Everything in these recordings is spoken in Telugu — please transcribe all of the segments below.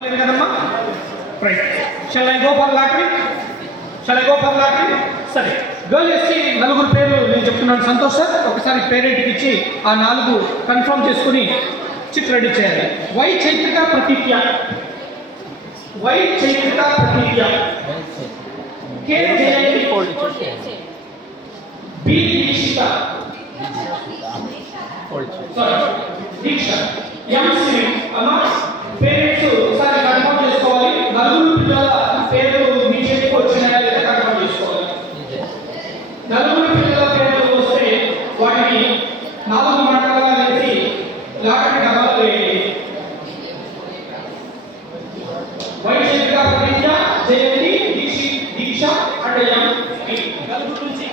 కదమ్మా right shall I go for lottery సరే గర్ల్ ఎస్సీ నలుగురు పేర్లు నేను చెప్తున్నాను సంతోష్ సార్ ఒకసారి పేరెంట్కి ఇచ్చి ఆ 4 కన్ఫర్మ్ చేసుకుని చిట్ రెడీ చేయాలి Y Chaitrika Pratitya K Jayanti B Dikshita Diksha M Sri అమ్మ పేరెంట్స్ ఒకసారి కన్ఫర్మ్ చేసుకోవాలి నలుగురు పిల్లల పేర్లు మీ చేతికి వచ్చినాయా లేదా కన్ఫర్మ్ చేసుకోవాలి నలుగురు పిల్లల పేర్లు వస్తే వాటిని 4 మండలాలుగా వేసి లాటరీ డబ్బాలో వేయండి వైశేఖిక ప్రతిజ్ఞ జయంతి దీక్ష అంటే నలుగురు నుంచి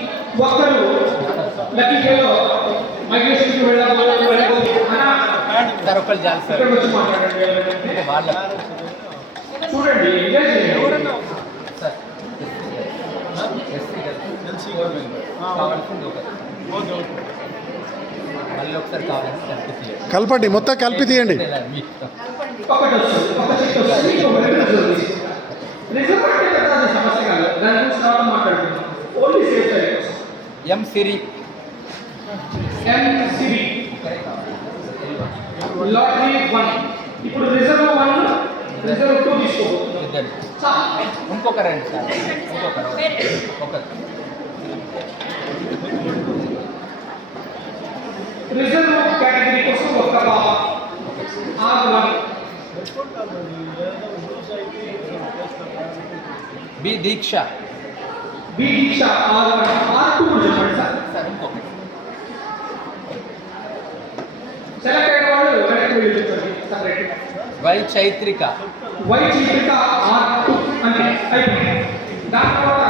ఒక్కరు లక్కీ ఫెలో మైగ్రేషన్కి చూడండి కలపండి మొత్తం కలిపి తీయండి ఎం సిరి లాటరీ 1 ఇప్పుడు రిజర్వ్ 1 రిజర్వ్ 2 తీసుకోబోతున్నాం ఇంకొకరండి సార్ ఒకరు రిజర్వ్ కేటగిరీ కోసం ఒక బాబా R1 బి దీక్ష R1 R2 చెప్పండి సార్ ఇంకొకటి సెలెక్ట్ అయిన వాళ్ళు వెనక్కి వెళ్ళిపోండి సపరేట్ వై చైత్రిక R2 అంటే అయిపోయింది దాని తర్వాత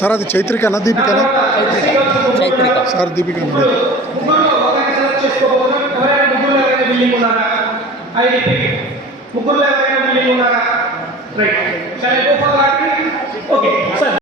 సార్ అది చైత్రికనా దీపికనా చైత్రిక సార్ దీపిక ముగ్గురు ఒకరిని సెలెక్ట్ చేసుకోబోతున్నాం ఎవరైనా ముగ్గురు బిల్డింగ్ ఉన్నారా ముగ్గురు ఎవరైనా బిల్డింగ్ ఉన్నారా రైట్ సరే గో ఫర్